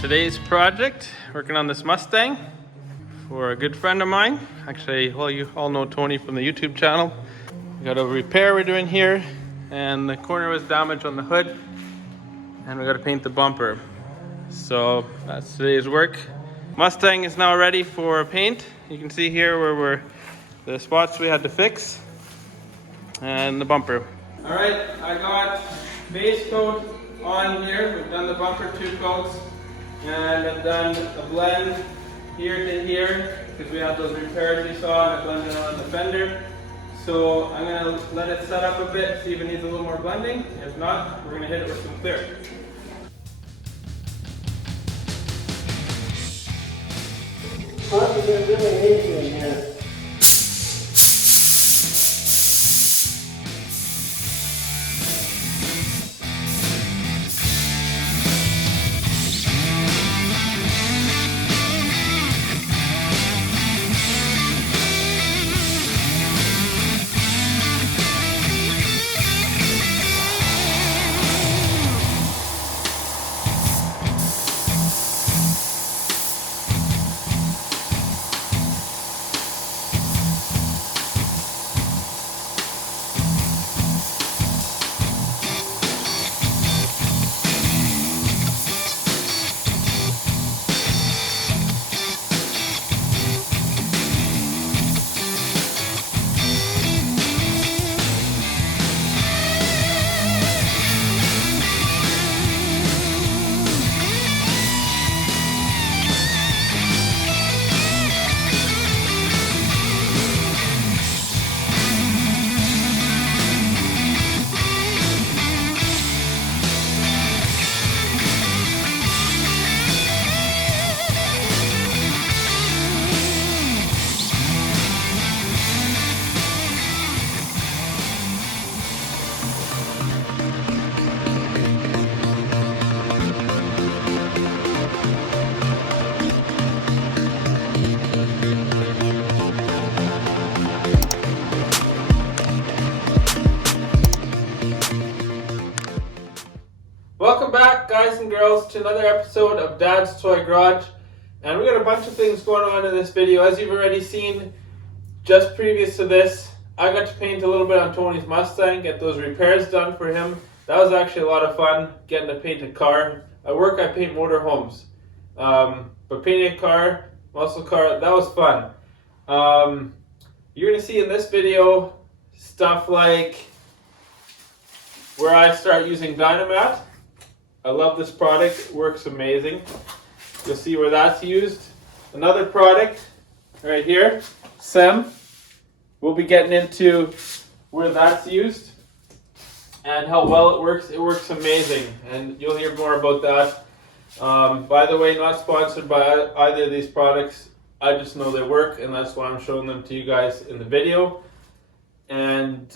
Today's project, working on this Mustang for a good friend of mine. Actually, well, you all know Tony from the YouTube channel. We got a repair we're doing here, and the corner was damaged on the hood, and we got to paint the bumper. So that's today's work. Mustang is now ready for paint. You can see here where the spots we had to fix, and the bumper. All right, I got base coat on here. We've done the bumper 2 coats. And I've done a blend here to here because we had those repairs we saw, and I blended on the fender. So I'm going to let it set up a bit, see if it needs a little more blending. If not, we're going to hit it with some clear. They're really easy in here. Welcome back, guys and girls, to another episode of Dad's Toy Garage. And we got a bunch of things going on in this video. As you've already seen, just previous to this, I got to paint a little bit on Tony's Mustang, get those repairs done for him. That was actually a lot of fun, getting to paint a car. At work, I paint motorhomes. But painting a car, muscle car, that was fun. You're going to see in this video stuff like where I start using Dynamat. I love this product, it works amazing. You'll see where that's used. Another product right here, SEM. We'll be getting into where that's used and how well it works. It works amazing, and you'll hear more about that. By the way, not sponsored by either of these products. I just know they work, and that's why I'm showing them to you guys in the video. And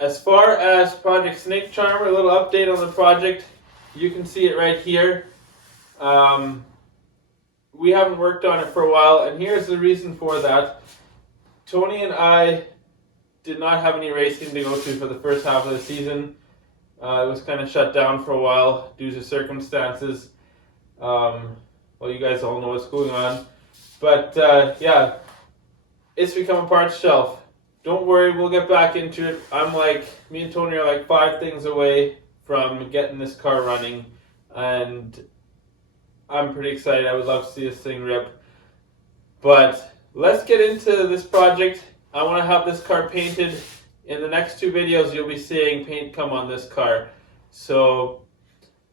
as far as Project Snake Charmer, a little update on the project. You can see it right here. We haven't worked on it for a while, and here's the reason for that. Tony and I did not have any racing to go to for the first half of the season. It was kind of shut down for a while due to circumstances. Well, you guys all know what's going on. But yeah, it's become a parts shelf. Don't worry, we'll get back into it. Me and Tony are like 5 things away from getting this car running, and I'm pretty excited. I would love to see this thing rip. But let's get into this project. I want to have this car painted. In the next 2 videos, you'll be seeing paint come on this car. So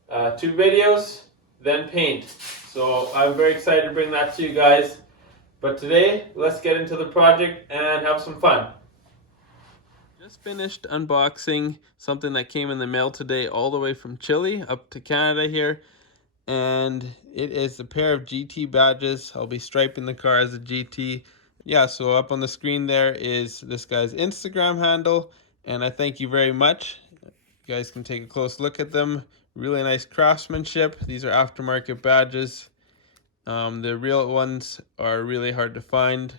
2 videos, then paint. So I'm very excited to bring that to you guys. But today, let's get into the project and have some fun. Just finished unboxing something that came in the mail today all the way from Chile up to Canada here. And it is a pair of GT badges. I'll be striping the car as a GT. Yeah, so up on the screen there is this guy's Instagram handle. And I thank you very much. You guys can take a close look at them. Really nice craftsmanship. These are aftermarket badges. The real ones are really hard to find,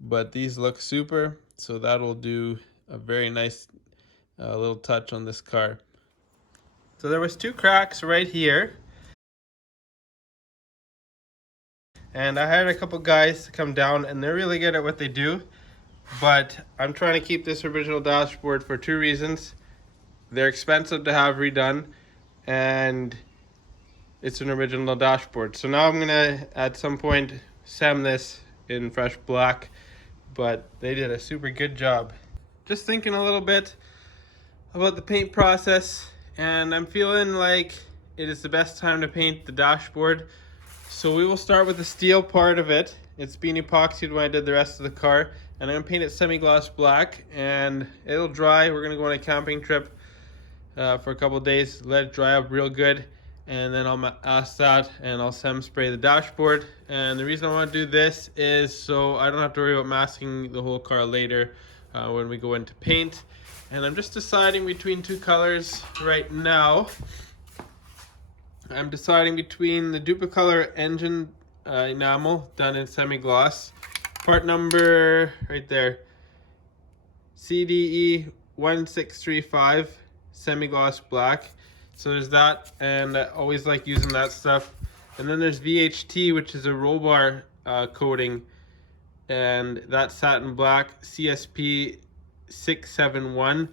but these look super. So that'll do a very nice little touch on this car. So there was 2 cracks right here. And I hired a couple guys to come down, and they're really good at what they do. But I'm trying to keep this original dashboard for two reasons. They're expensive to have redone, and it's an original dashboard. So now I'm gonna at some point sand this in fresh black, but they did a super good job. Just thinking a little bit about the paint process, and I'm feeling like it is the best time to paint the dashboard. So we will start with the steel part of it. It's been epoxied when I did the rest of the car, and I'm gonna paint it semi-gloss black, and it'll dry. We're gonna go on a camping trip for a couple of days, let it dry up real good, and then I'll ask that and I'll spray the dashboard. And the reason I want to do this is so I don't have to worry about masking the whole car later when we go into paint. And I'm just deciding between two colors right now. I'm deciding between the Duplicolor engine enamel done in semi-gloss, part number right there, CDE 1635, semi-gloss black. So there's that, and I always like using that stuff. And then there's VHT, which is a roll bar coating, and that's satin black, CSP 671,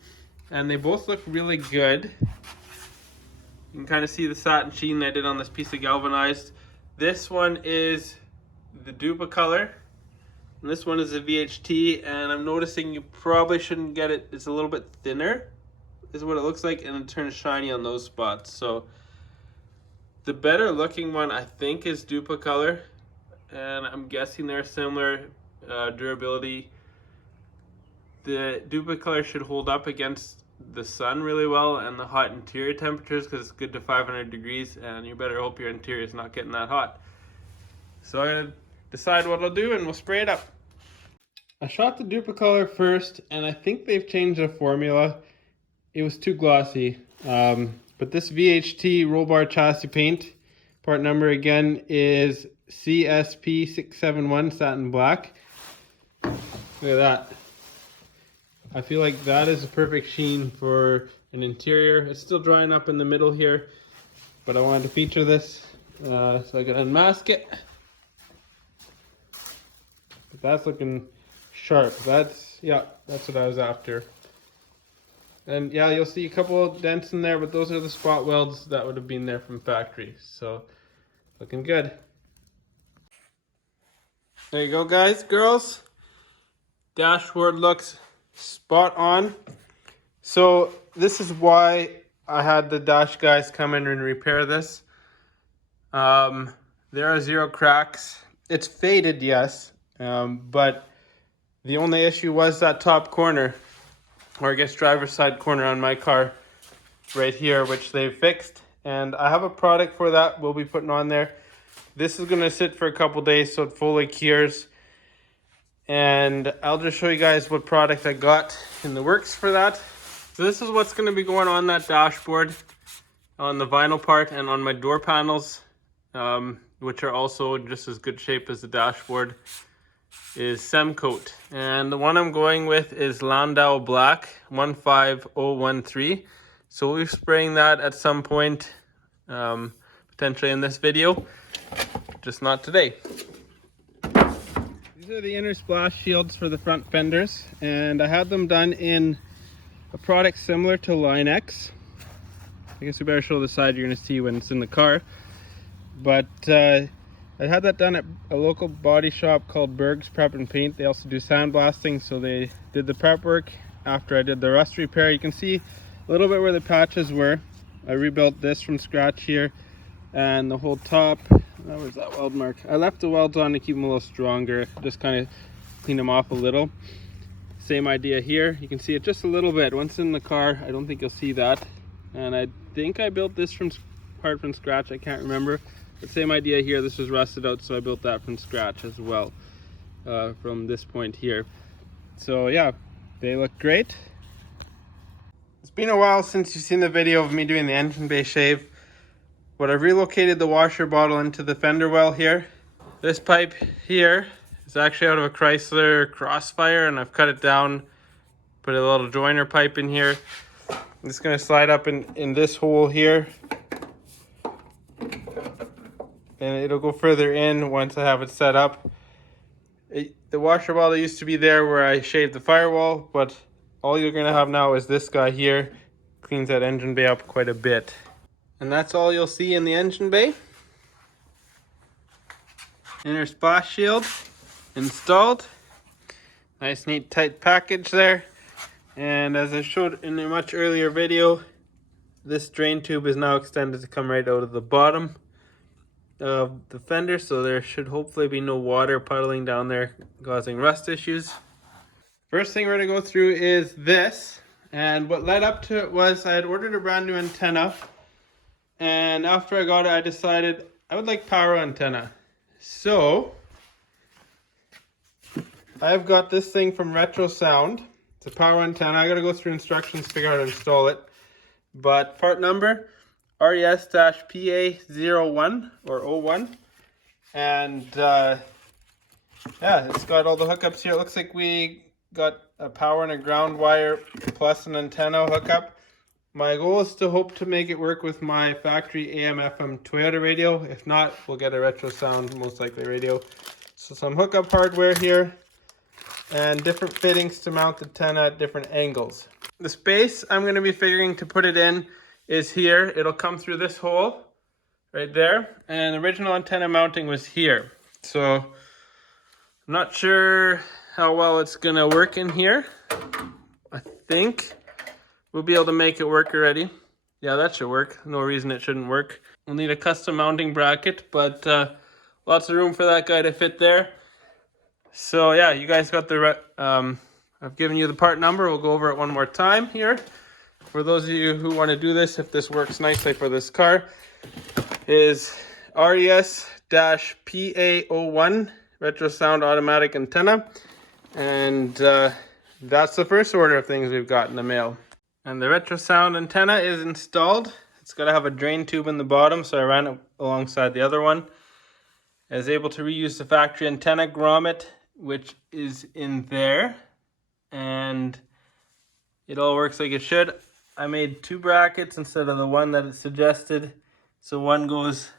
and they both look really good. You can kind of see the satin sheen I did on this piece of galvanized. This one is the Duplicolor, and this one is a VHT, and I'm noticing you probably shouldn't get it. It's a little bit thinner, is what it looks like, and it turns shiny on those spots. So the better looking one I think is Duplicolor, and I'm guessing they're similar durability. The Duplicolor should hold up against the sun really well and the hot interior temperatures, because it's good to 500 degrees, and you better hope your interior is not getting that hot. So I'm gonna decide what I'll do and we'll spray it up. I shot the Duplicolor first, and I think they've changed the formula. It was too glossy. But this VHT roll bar chassis paint, part number again is CSP 671 satin black. Look at that. I feel like that is a perfect sheen for an interior. It's still drying up in the middle here, but I wanted to feature this so I can unmask it. But that's looking sharp. That's what I was after. And yeah, you'll see a couple of dents in there, but those are the spot welds that would have been there from factory. So looking good. There you go, guys, girls. Dashboard looks spot on. So this is why I had the dash guys come in and repair this. There are zero cracks. It's faded, yes, but the only issue was that top corner, or I guess driver's side corner on my car right here, which they've fixed. And I have a product for that we'll be putting on there. This is going to sit for a couple days so it fully cures. And I'll just show you guys what product I got in the works for that. So this is what's going to be going on that dashboard, on the vinyl part, and on my door panels, which are also just as good shape as the dashboard, is Semcoat. And the one I'm going with is Landau Black 15013. So we'll be spraying that at some point, potentially in this video, just not today. These are the inner splash shields for the front fenders, and I had them done in a product similar to Line X. I guess we better show the side, you're going to see when it's in the car. But I had that done at a local body shop called Berg's Prep and Paint. They also do sandblasting, so they did the prep work after I did the rust repair. You can see a little bit where the patches were. I rebuilt this from scratch here, and the whole top. Where's that weld mark? I left the welds on to keep them a little stronger, just kind of clean them off a little. Same idea here. You can see it just a little bit. Once in the car, I don't think you'll see that. And I think I built this part from scratch. I can't remember. But same idea here. This was rusted out, so I built that from scratch as well, from this point here. So yeah, they look great. It's been a while since you've seen the video of me doing the engine bay shave. But I've relocated the washer bottle into the fender well here. This pipe here is actually out of a Chrysler Crossfire, and I've cut it down, put a little joiner pipe in here. It's going to slide up in this hole here. and it'll go further in once I have it set up. The washer bottle used to be there where I shaved the firewall, but all you're gonna have now is this guy here. Cleans that engine bay up quite a bit. And that's all you'll see in the engine bay. Inner splash shield installed. Nice, neat, tight package there. And as I showed in a much earlier video, this drain tube is now extended to come right out of the bottom of the fender, so there should hopefully be no water puddling down there causing rust issues. First thing we're going to go through is this, and what led up to it was I had ordered a brand new antenna, and after I got it I decided I would like power antenna. So I've got this thing from Retro Sound. It's a power antenna. I got to go through instructions to figure out how to install it, but part number RES-PA01 or 01, and yeah, it's got all the hookups here. It looks like we got a power and a ground wire plus an antenna hookup. My goal is to hope to make it work with my factory AM/FM Toyota radio. If not, we'll get a Retro Sound, most likely, radio. So some hookup hardware here and different fittings to mount the antenna at different angles. The space I'm going to be figuring to put it in is here. It'll come through this hole right there, and the original antenna mounting was here. So I'm not sure how well it's gonna work in here. I think we'll be able to make it work already. Yeah, that should work. No reason it shouldn't work. We'll need a custom mounting bracket, but lots of room for that guy to fit there. So yeah, you guys got the I've given you the part number. We'll go over it one more time here. For those of you who want to do this, if this works nicely for this car, is RES-PA01 Retro Sound automatic antenna. And that's the first order of things we've got in the mail. And the Retro Sound antenna is installed. It's got to have a drain tube in the bottom, so I ran it alongside the other one. I was able to reuse the factory antenna grommet, which is in there. And it all works like it should. I made two brackets instead of the one that it suggested. So one goes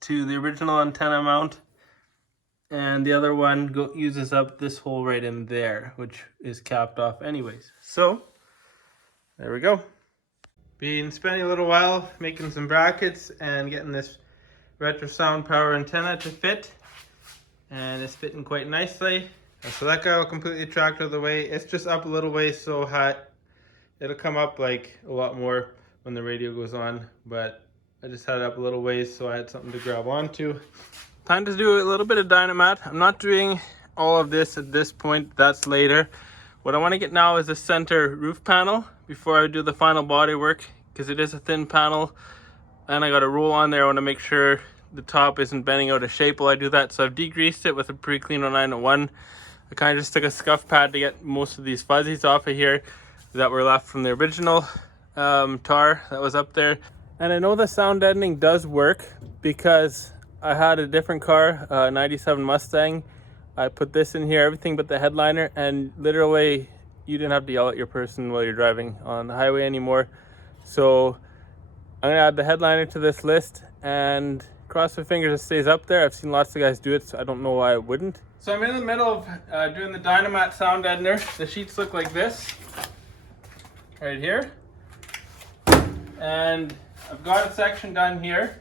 to the original antenna mount, and the other one uses up this hole right in there, which is capped off anyways. So there we go. Been spending a little while making some brackets and getting this Retro Sound power antenna to fit, and it's fitting quite nicely. So that guy will completely track out of the way. It's just up a little way, so high. It'll come up like a lot more when the radio goes on, but I just had it up a little ways so I had something to grab onto. Time to do a little bit of Dynamat. I'm not doing all of this at this point, that's later. What I want to get now is the center roof panel before I do the final body work, because it is a thin panel and I got a roll on there. I want to make sure the top isn't bending out of shape while I do that. So I've degreased it with a pre-clean 0901. I kind of just took a scuff pad to get most of these fuzzies off of here that were left from the original tar that was up there. And I know the sound deadening does work because I had a different car, a 97 Mustang. I put this in here, everything but the headliner, and literally you didn't have to yell at your person while you're driving on the highway anymore. So I'm gonna add the headliner to this list and cross my fingers it stays up there. I've seen lots of guys do it, so I don't know why I wouldn't. So I'm in the middle of doing the Dynamat sound deadener. The sheets look like this, right here. And I've got a section done here.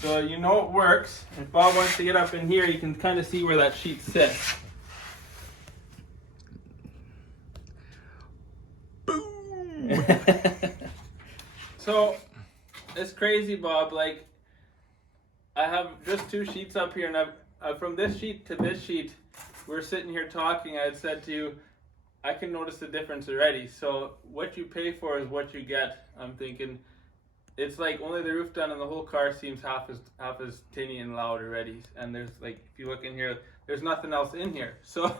So you know it works. If Bob wants to get up in here, you can kind of see where that sheet sits. Boom! So it's crazy, Bob. Like, I have just two sheets up here, and I've from this sheet to this sheet, we're sitting here talking. I had said to you, I can notice the difference already. So what you pay for is what you get. I'm thinking it's like only the roof done and the whole car seems half as tinny and loud already. And there's like, if you look in here, there's nothing else in here. So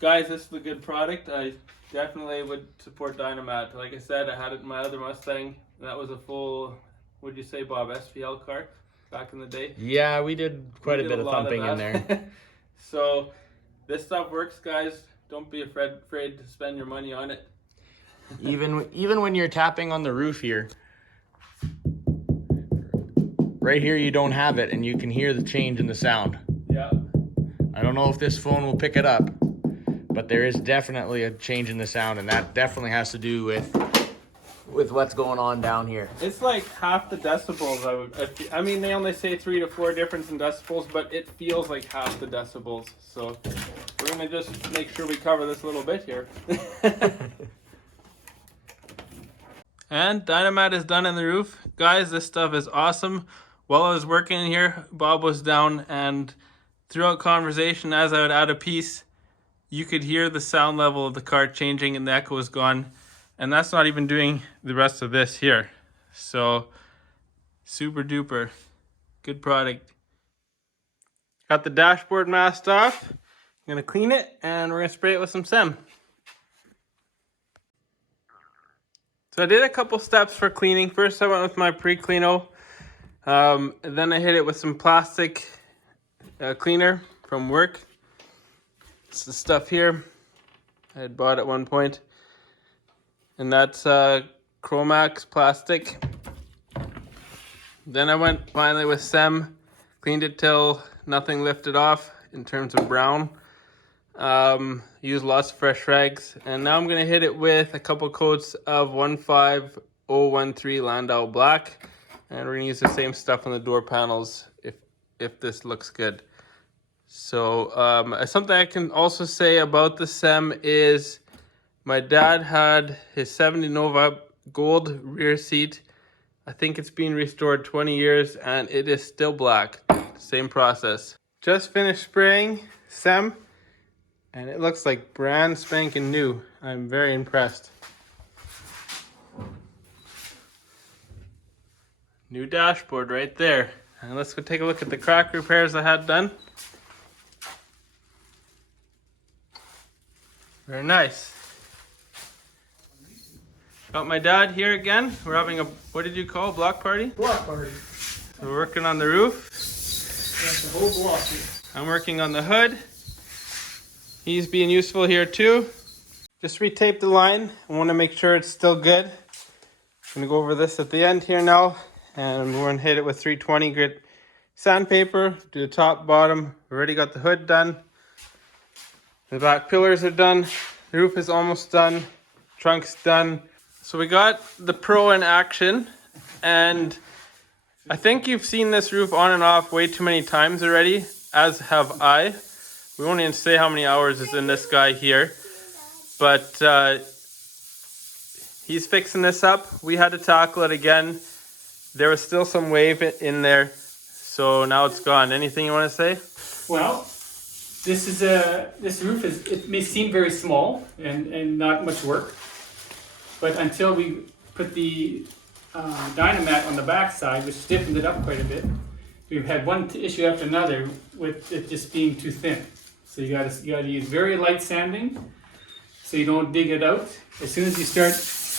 guys, this is a good product. I definitely would support Dynamat. Like I said, I had it in my other Mustang. That was a full, what'd you say, Bob, SPL car back in the day? Yeah, we did quite a bit of thumping in there. So this stuff works, guys. Don't be afraid to spend your money on it. Even when you're tapping on the roof here. Right here you don't have it, and you can hear the change in the sound. Yeah. I don't know if this phone will pick it up, but there is definitely a change in the sound, and that definitely has to do with what's going on down here. It's like half the decibels. I mean, they only say 3 to 4 difference in decibels, but it feels like half the decibels. So we're gonna just make sure we cover this little bit here. And Dynamat is done in the roof. Guys, this stuff is awesome. While I was working in here, Bob was down, and throughout conversation, as I would add a piece, you could hear the sound level of the car changing and the echo is gone. And that's not even doing the rest of this here. So, super duper. Good product. Got the dashboard masked off. I'm gonna clean it and we're gonna spray it with some SEM. So I did a couple steps for cleaning. First I went with my pre-cleano. Then I hit it with some plastic cleaner from work. It's the stuff here I had bought at one point. And that's Chromax plastic. Then I went finally with SEM. Cleaned it till nothing lifted off in terms of brown. Used lots of fresh rags, and now I'm gonna hit it with a couple coats of 15013 Landau black, and we're gonna use the same stuff on the door panels if this looks good. So something I can also say about the SEM is my dad had his 70 Nova gold rear seat. I think it's been restored 20 years and it is still black. Same process. Just finished spraying SEM. And it looks like brand spanking new. I'm very impressed. New dashboard right there. And let's go take a look at the crack repairs I had done. Very nice. Got my dad here again. We're having a, what did you call, block party? Block party. So we're working on the roof. That's the whole block here. I'm working on the hood. He's being useful here too. Just retaped the line. I want to make sure it's still good. I'm going to go over this at the end here now. And we're going to hit it with 320 grit sandpaper. Do the top, bottom. Already got the hood done. The back pillars are done. The roof is almost done. Trunk's done. So we got the Pro in action. And I think you've seen this roof on and off way too many times already, as have I. We won't even say how many hours is in this guy here, but he's fixing this up. We had to tackle it again. There was still some wave in there, so now it's gone. Anything you want to say? Well, this roof it may seem very small and not much work, but until we put the Dynamat on the back side, which stiffened it up quite a bit, we've had one issue after another with it just being too thin. So you gotta use very light sanding so you don't dig it out. As soon as you start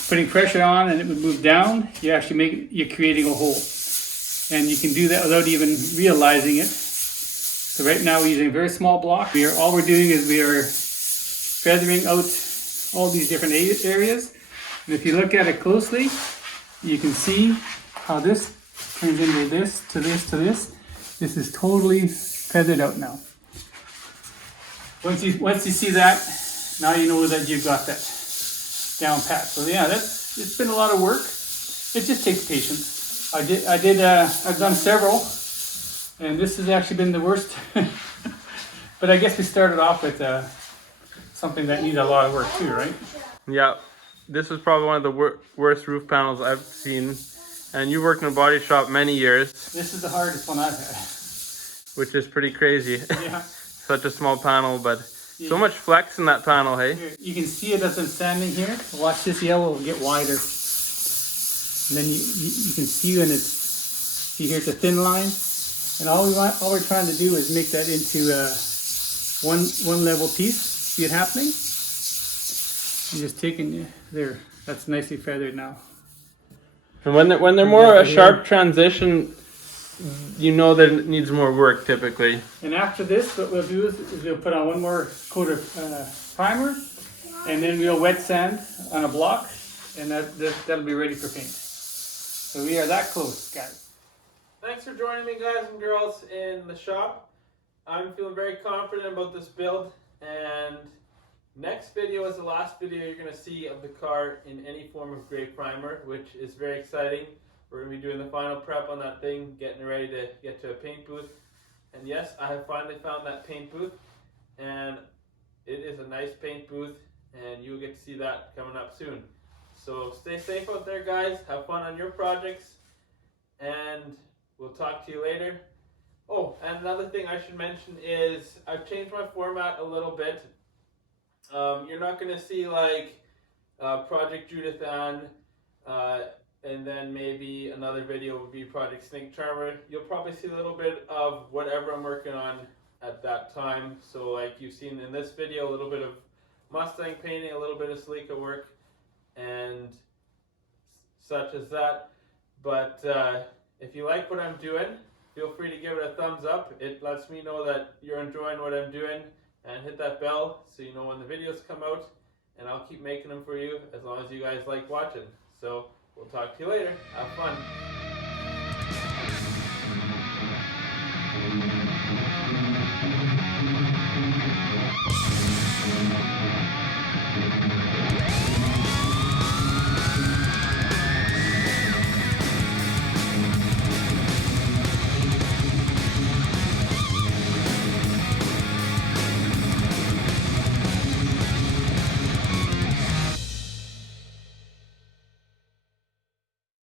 putting pressure on and it would move down, you're creating a hole. And you can do that without even realizing it. So right now we're using a very small block. All we're doing is we are feathering out all these different areas. And if you look at it closely, you can see how this turns into this, to this, to this. This is totally feathered out now. Once you see that, now you know that you've got that down pat. So yeah, it's been a lot of work. It just takes patience. I've done several, and this has actually been the worst. But I guess we started off with something that needed a lot of work too, right? Yeah, this was probably one of the worst roof panels I've seen. And you worked in a body shop many years. This is the hardest one I've had. Which is pretty crazy. Yeah. Such a small panel, but so much flex in that panel, hey? Here, you can see it as I'm standing here. Watch this yellow get wider. And then you can see when it's, see here it's a thin line. And all we're trying to do is make that into one level piece. See it happening? I'm just taking there. That's nicely feathered now. And when they're more a sharp transition, you know that it needs more work typically. And after this, what we'll do is we'll put on one more coat of primer, and then we'll wet sand on a block, and that'll be ready for paint. So we are that close, guys. thanks for joining me, guys and girls, in the shop. I'm feeling very confident about this build, and next video is the last video you're going to see of the car in any form of gray primer, which is very exciting. We're going to be doing the final prep on that thing, getting ready to get to a paint booth. And yes, I have finally found that paint booth, and it is a nice paint booth, and you'll get to see that coming up soon. So stay safe out there, guys. Have fun on your projects, and we'll talk to you later. Oh, and another thing I should mention is I've changed my format a little bit. You're not going to see like Project Judith Ann, and then maybe another video would be Project Snake Charmer. You'll probably see a little bit of whatever I'm working on at that time. So like you've seen in this video, a little bit of Mustang painting, a little bit of Sleeka work, and such as that. But if you like what I'm doing, feel free to give it a thumbs up. It lets me know that you're enjoying what I'm doing, and hit that bell so you know when the videos come out, and I'll keep making them for you as long as you guys like watching. So we'll talk to you later. Have fun.